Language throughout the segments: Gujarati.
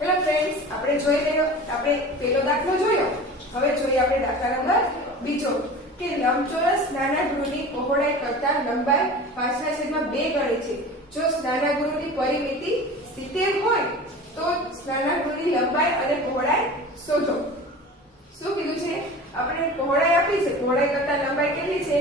હેલો ફ્રેન્ડ્સ, આપણે જોઈ રહ્યો આપણે પહેલો દાખલો જોયો. હવે જોઈએ આપણે દાખલા નંબર બીજો કે લંબચોરસ નાના ગૃહની પહોળાઈ કરતાં લંબાઈ 5/2 ગણી છે. જો નાના ગૃહની પરિમિતિ 70 હોય તો નાના ગૃહની લંબાઈ અને પહોળાઈ શોધો. શું કીધું છે? આપણે પહોળાઈ આપી છે, પહોળાઈ કરતાં લંબાઈ કેટલી છે?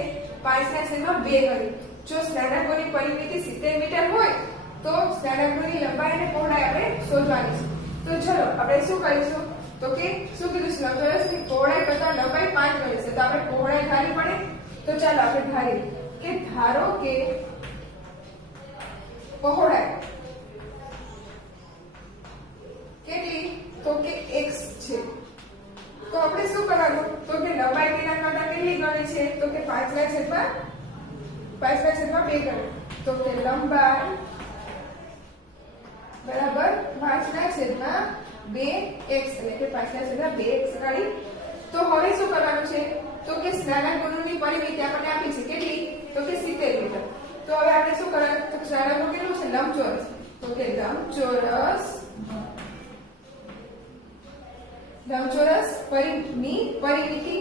5/2 ગણી. જો નાના ગૃહની પરિમિતિ 70 મીટર હોય તો નાના ગૃહની લંબાઈ અને પહોળાઈ આપણે શોધવાની છે. તો ચલો આપણે શું કરીશું? તો કે શું કીધું છે? લંબચોરસની પહોળાઈ કરતાં લંબાઈ 5 ગણી છે. તો આપણે પહોળાઈ ધારવી પડે. તો ચાલો આપણે ધારીએ કે ધારો કે પહોળાઈ કેટલી? તો કે x છે. તો આપણે શું કરવાનું? તો કે લંબાઈ તેના કરતાં કેટલી ગણી છે? તો કે 5/2 ગણી. તો કે લંબાઈ બરાબર 5/2x એટલે કે 5/2x ગણી. તો હવે શું કરવાનું છે? તો કે નાના ગૃહની પરિમિતિ આપણને આપી છે કેટલી? તો કે 70 મીટર. તો હવે આપણે શું કરવાનું? તો નાના ગૃહ કેટલું છે? લંબચોરસ. તો કે લંબચોરસ પરિમિતિ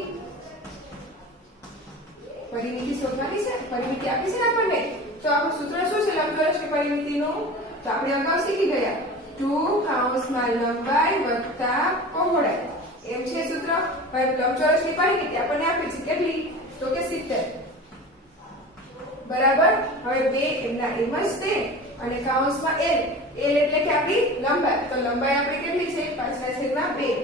શોધવાની છે. પરિમિતિ આપી છે ને આપણને. તો આપણું સૂત્ર શું છે લંબચોરસની પરિમિતિનું? તો આપણે અગાઉ શીખી ગયા 2 લંબાઈ વત્તા પહોળાઈ એમ છે સૂત્ર. હવે લંબચોરસની પરિમિતિ આપણને આપી છે કેટલી? તો કે 70 બરાબર. હવે 2 એમના એમ જ તે અને કૌંસમાં l એટલે કે આપણી લંબાઈ. તો લંબાઈ આપણે કેટલી છે? 5/2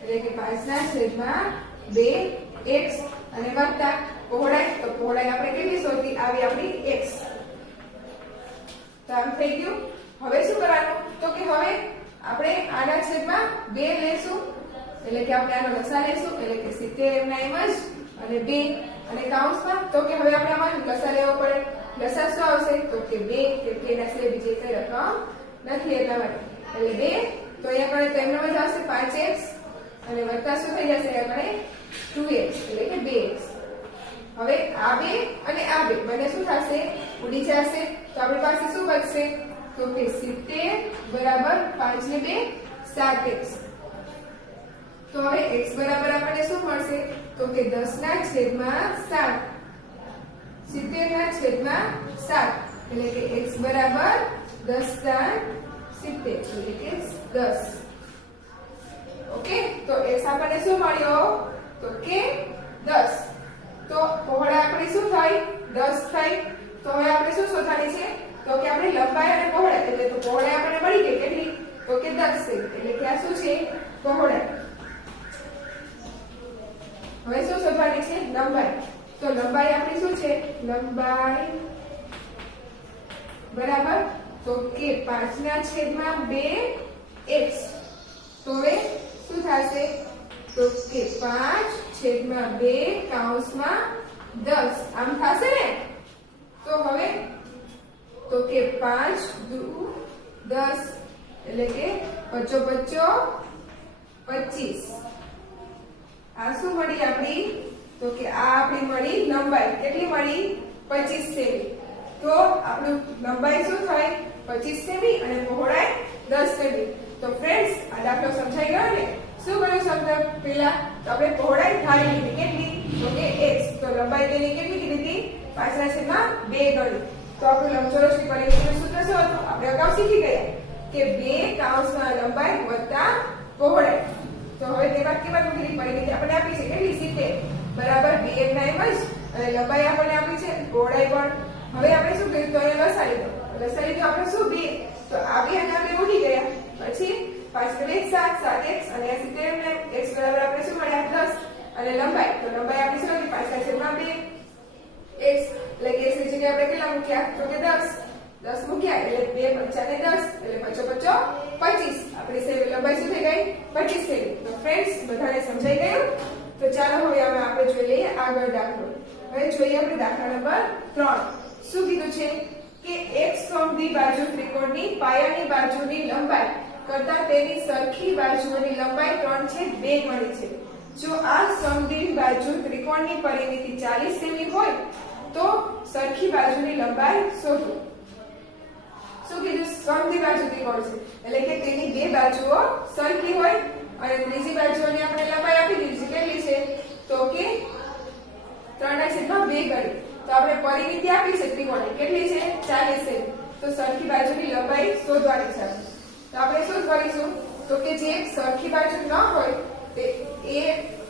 એટલે કે 5/2x અને વત્તા પહોળાઈ. તો પહોળાઈ આપણે કેટલી શોધી? આવી આપણી x. તો આમ થઈ ગયું. હવે શું કરવાનું? તો કે હવે આપણે આના છેદમાં 2 લેશું એટલે કે આપણે આનો લસા લેશું એટલે કે 70 એમના એમ જ અને 2 અને કૌંસમાં. તો કે હવે આપણે આમાં લસા લેવો પડે. લસા શું આવશે? તો કે 2 કે ના સિવાય બીજી કઈ રકમ નથી એટલા માટે એટલે 2. તો અહીંયા આપણે તો એમનો જ આવશે 5x અને વત્તા શું થઈ જશે? આપણે 2x એટલે કે 2x. હવે આ 2 અને આ 2 બંને શું થશે? ઉડી જશે. તો આપણી પાસે શું બચશે? તો કે 70 બરાબર 5/2 7x. તો હવે x બરાબર આપણને શું મળશે? તો કે 10/7 70/7 એટલે કે x બરાબર 10/70 એટલે કે 10. ઓકે. તો x આપણને શું મળ્યો? તો કે 10. તો પહોળાઈ આપણી શું થઈ? 10 થઈ. તો હવે આપણે શું શોધવાની છે? તો કે આપણે લંબાઈ અને પહોળાઈ એટલે તો પહોળાઈ આપણને મળી ગઈ કેટલી? તો કે 10 છે એટલે કે આ શું છે? પહોળાઈ. હવે શું શોધવાની છે? લંબાઈ. તો લંબાઈ આપણી શું છે? લંબાઈ બરાબર તો કે 5/2x. તો હવે શું થશે? તો કે 5/2 કૌંસમાં 10 આમ થશે ને. તો હવે તો કે 5 દુ 10 એટલે કે 55 25. આ શું મળી આપણી? તો કે આ આપણી મળી લંબાઈ. કેટલી મળી? 25 સેમી. તો આપણું લંબાઈ શું થાય? 25 સેમી અને પહોળાઈ 10 સેમી. તો ફ્રેન્ડ્સ આ દાખલો સમજાઈ ગયો ને? શું કર્યું સમજ પહેલા? તો આપણે પહોળાઈ ધારી લીધી કેટલી? તો કે x. તો લંબાઈ તેની કેટલી કીધી હતી? 5/2 ગણી. તો આપણું લંબચોરસની પરિમિતિનું સૂત્ર શું હતું? આપણે અગાઉ શીખી ગયા કે 2 કૌંસમાં લંબાઈ વત્તા પહોળાઈ. તો હવે તેમાં કેવા મૂકેલી પરિમિતિ આપણને આપી છે કેટલી? 70 બરાબર 2 એમના એમ જ અને લંબાઈ આપણને આપી છે પહોળાઈ પણ. હવે આપણે શું કર્યું? તો અહીંયા લસા લીધો. લસા લીધો આપણે શું? 2. તો આ 2 અને આ 2 ઉડી ગયા. પછી 5/2 7x અને 70 એમના x બરાબર આપણે શું મળ્યા? 10 અને લંબાઈ. તો લંબાઈ આપણી શું હતી? 5/2 x એટલે કે x ની જગ્યાએ આપણે કેટલા મૂક્યા? તો કે 10 મૂક્યા એટલે 2 5 ને 10 એટલે 55 25. આપણી લંબાઈ શું થઈ ગઈ? 25 થઈ ગઈ. તો ફ્રેન્ડ્સ બધાને સમજાઈ ગયું? તો ચાલો હવે આપણે જોઈ લઈએ આગળ દાખલો. હવે જોઈએ આપણે દાખલા નંબર 3. શું કીધું છે? કે એક સમદ્વિ બાજુ ત્રિકોણની પાયાની બાજુની લંબાઈ કરતાં તેની સરખી બાજુઓની લંબાઈ 3/2 ગણી છે. જો આ સમદ્વિ બાજુ ત્રિકોણની પરિમિતિ 40 સેમી હોય તો સરખી બાજુની લંબાઈ શોધો. શું કીધું? સમદ્વિબાજુ ત્રિકોણ છે એટલે કે તેની બે બાજુઓ સરખી હોય અને ત્રીજી બાજુઓની આપણે લંબાઈ આપી દીધી છે કેટલી છે તો કે 3/2 ગણી તો આપણે પરિમિતિ આપી છે ત્રિકોણની કેટલી છે 40 સેમી તો સરખી બાજુની લંબાઈ શોધવાની છે તો આપણે શું કરીશું તો કે જે સરખી બાજુ ન હોય તે એ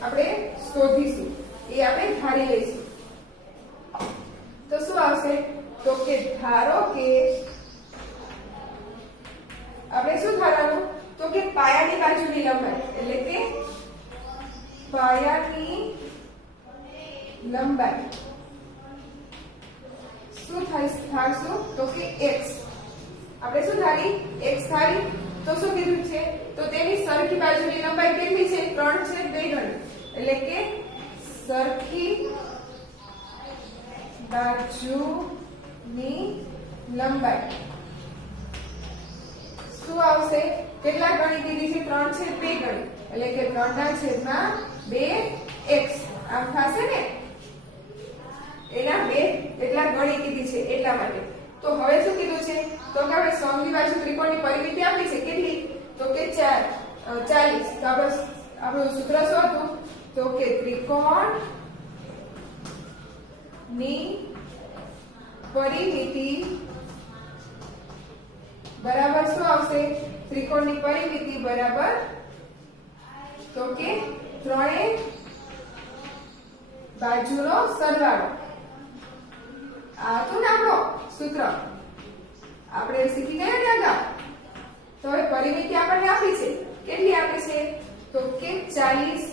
આપણે શોધીશું એ આપણે ધારી લઈશું તો શું આવશે તો કે ધારો કે આપણે શું ધારવાનું તો કે પાયાની બાજુની લંબાઈ એટલે કે પાયાની લંબાઈ શું થાશું તો કે x આપણે શું ધારી x ધારી તો શું કીધું છે તો તેની સરખી બાજુની લંબાઈ કેટલી છે 3/2 ગણી એટલે કે સરખી બાજુની લંબાઈ શું આવશે કેટલા ગણી કીધી છે 3/2 ગણી એટલે કે 3/2x આમ થશે ને એના બે એટલા ગણી કીધી છે એટલા માટે તો હવે શું કીધું છે તો કે આપણે સમદ્વિબાજુ ત્રિકોણની પરિમિતિ આપી છે કેટલી તો કે 40 તો આપણું સૂત્ર શું હતું તો કે ત્રિકોણ ની પરિમિતિ બરાબર શું આવશે ત્રિકોણની પરિમિતિ બરાબર તો કે ત્રણેય બાજુનો સરવાળો આ તો આપણો સૂત્ર આપણે શીખી ગયા ને અગાઉ તો હવે પરિમિતિ આપણને આપી છે કેટલી આપી છે તો કે 40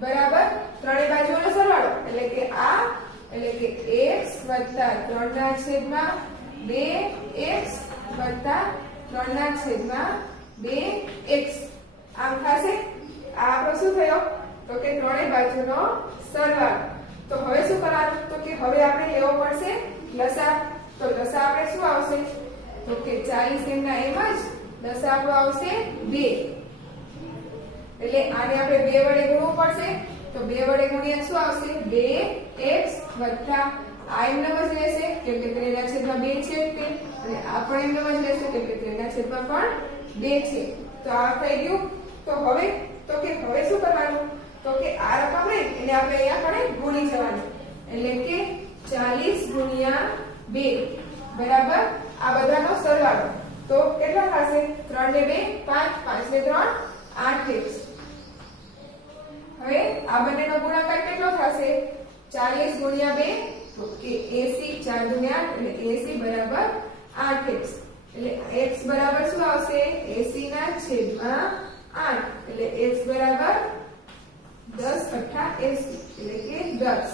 બરાબર ત્રણેય બાજુનો સરવાળો એટલે કે આ એટલે કે x + 3/2x + 3/2x આમ થશે આ આપણો શું થયો તો કે ત્રણેય બાજુનો સરવાળો તો હવે શું કરવાનું તો કે હવે આપણે લેવો પડશે લસા તો લસા આપણે શું આવશે તો કે 40 એમના એમ જ લસા આપણો આવશે 2 એટલે આને આપણે 2 વડે ગુણવું પડશે તો 2 વડે ગુણ્યા શું આવશે 2x વત્તા આ એમનેમ જ રહેશે કેમ કે 3/2 છે તે અને આ પણ એમનેમ જ રહેશે કેમ કે 3/2 છે તો આ થઈ ગયું તો હવે શું કરવાનું તો કે આ રકમ રહી એને આપણે અહીંયા પડે ગુણી જવાની એટલે કે 40 ગુણ્યા 2 બરાબર આ બધાનો સરવાળો તો કેટલા થશે 3 ને 2 5 5 ને 3 8x હવે આ બંનેનો ગુણાકાર કેટલો થશે 40 ગુણ્યા 2 તો કે 80 4 ગુણ્યા 8 એટલે 80 બરાબર 8x એટલે x બરાબર શું આવશે 80/8 એટલે x બરાબર 10 × 80 એટલે કે 10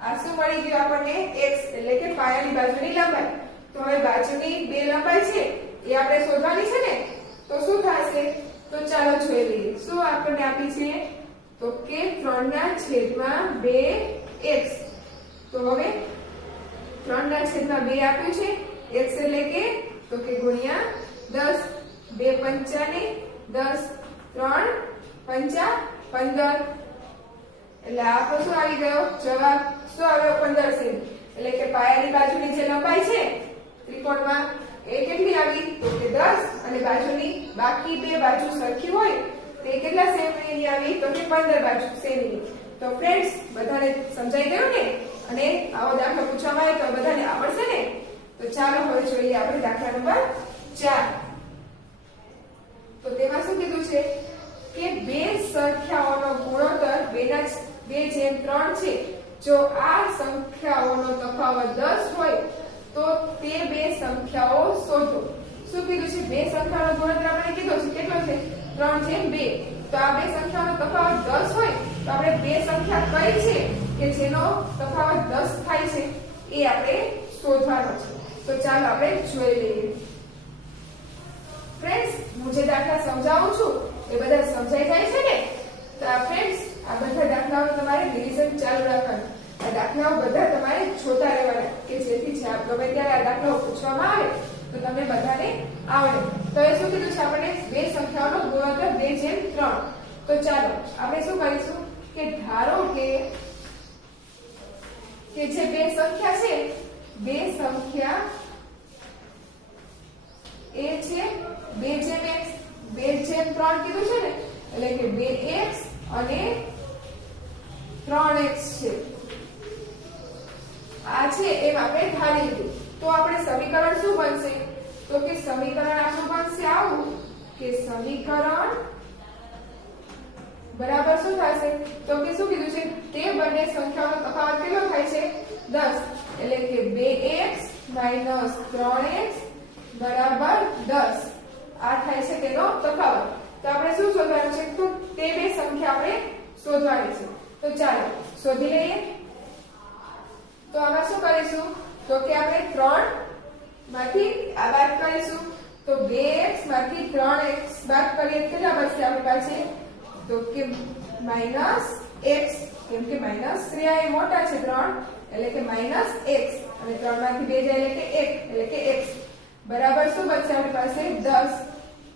આ શું મળી ગયું આપણને x એટલે કે પાયાની બાજુની લંબાઈ તો હવે બાજુની બે લંબાઈ છે એ આપણે શોધવાની છે ને તો શું થશે તો ચાલો જોઈ લઈએ શું આપણને આપી છે તો કે 3/2x તો હવે 3/2 આપ્યું છે x એટલે કે તો કે ગુણ્યા 10 2 પંચા ને 10 3 પંચા 15 એટલે આપણો શું આવી ગયો જવાબ શું આવ્યો 15 સેમી એટલે કે પાયાની બાજુની જે લંબાઈ છે ત્રિકોણમાં એ કેટલી આવી તો કે 10 અને બાજુની બાકી બે બાજુ સરખી હોય તે કેટલા સેમીની આવી તો કે 15 બાજુ સેમીની તો ફ્રેન્ડ્સ બધાને સમજાઈ ગયું ને અને આવો દાખલો પૂછવામાં આવે તો બધાને આવડશે ને તો ચાલો હવે જોઈએ આપણે દાખલા નંબર 4 તો તેમાં શું કીધું છે કે બે સંખ્યાઓનો ગુણોત્તર 2/3 છે જો આ સંખ્યાઓનો તફાવત 10 હોય તો તે બે સંખ્યાઓ શોધો શું કીધું છે બે સંખ્યાઓનો ગુણોત્તર આપણે કીધો છે કેટલો છે 3/2 તો આ બે સંખ્યાઓનો તફાવત 10 હોય તો આપણે બે સંખ્યા કઈ છે કે જેનો તફાવત 10 થાય છે એ આપણે શોધવાનો છે તો ચાલો આપણે જોઈ લઈએ ફ્રેન્ડ્સ હું જે દાખલા સમજાવું છું એ બધા સમજાઈ જાય છે ને તો ફ્રેન્ડ્સ આ બધા દાખલાઓ તમારે રિવિઝન ચાલુ રાખવાનું આ દાખલાઓ બધા તમારે જોતા રહેવાના કે જેથી ગમે ત્યારે આ દાખલાઓ પૂછવામાં આવે તો તમને બધાને આવડે તો એ શું કીધું છે આપણે બે સંખ્યાઓનો ગુણોત્તર 2/3 તો ચાલો આપણે શું કરીશું કે ધારો કે જે બે સંખ્યા છે બે સંખ્યા એ છે 2x 2/3 કીધું છે ને એટલે કે 2x અને 3x છે આ છે એમ આપણે ધારી લીધું તો આપણે સમીકરણ શું બનશે તો કે સમીકરણ આપણું બનશે આવું કે સમીકરણ બરાબર શું થશે તો કે શું કીધું છે તે બંને સંખ્યાઓનો તફાવત કેટલો થાય છે 10 એટલે કે 2x - 3x બરાબર 10 આ થાય છે તેનો તફાવત તો આપણે શું શોધવાનું છે તો તે બે સંખ્યા આપણે શોધવાની છે તો ચાલો શોધી લઈએ તો આમાં શું કરીશું તો કે આપણે 3 માંથી આ બાદ કરીશું તો 2x માંથી 3x બાદ કરીએ કેટલા બચશે આપણી પાસે તો કે -x કેમ કે માઈનસ શ્રેયા એ મોટા છે 3 એટલે કે -x અને 3 માંથી 2 જાય એટલે કે 1 એટલે કે x બરાબર શું બચશે આપણી પાસે 10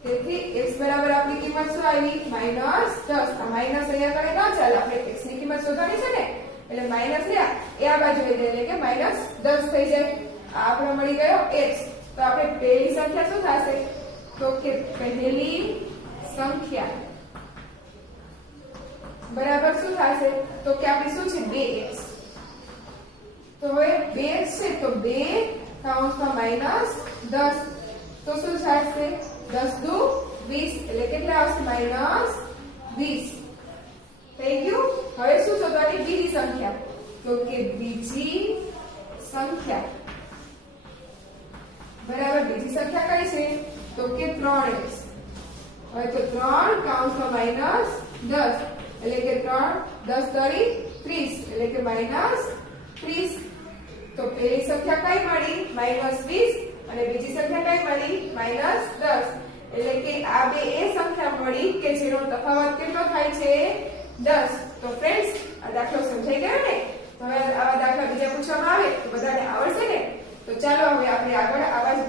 તેથી x બરાબર આપણી કિંમત શું આવી -10 આ માઈનસ અહીંયા કરે ના ચાલે આપણે x ની કિંમત શોધવાની છે ને એટલે માઈનસ લ્યા એ આ બાજુ વઈ જાય એટલે કે -10 થઈ જાય આ આપણો મળી ગયો x તો આપણે પહેલી સંખ્યા શું થશે તો કે પહેલી સંખ્યા બરાબર શું થશે તો કે આપણે શું છે 2x તો હવે 2x છે તો 2 કૌંસમાં -10 તો શું થશે 10 દુ 20 એટલે કેટલા આવશે -20 થઈ ગયું હવે શું શોધવાની બીજી સંખ્યા તો કે બીજી સંખ્યા બરાબર બીજી સંખ્યા કઈ છે તો કે 3x હવે તો 3 કૌંસમાં -10 એટલે કે 3 10 તરી 30 એટલે કે -30 તો પહેલી સંખ્યા કઈ મળી -20 અને બીજી સંખ્યા કઈ મળી -10 એટલે કે આ બે એ સંખ્યા મળી કે જેનો તફાવત કેટલો થાય છે 10 તો ફ્રેન્ડ્સ આ દાખલો સમજાઈ ગયો ને હવે આવા દાખલા બીજા પૂછવામાં આવે તો બધાને આવડશે ને તો ચાલો હવે આપણે આગળ આવા જ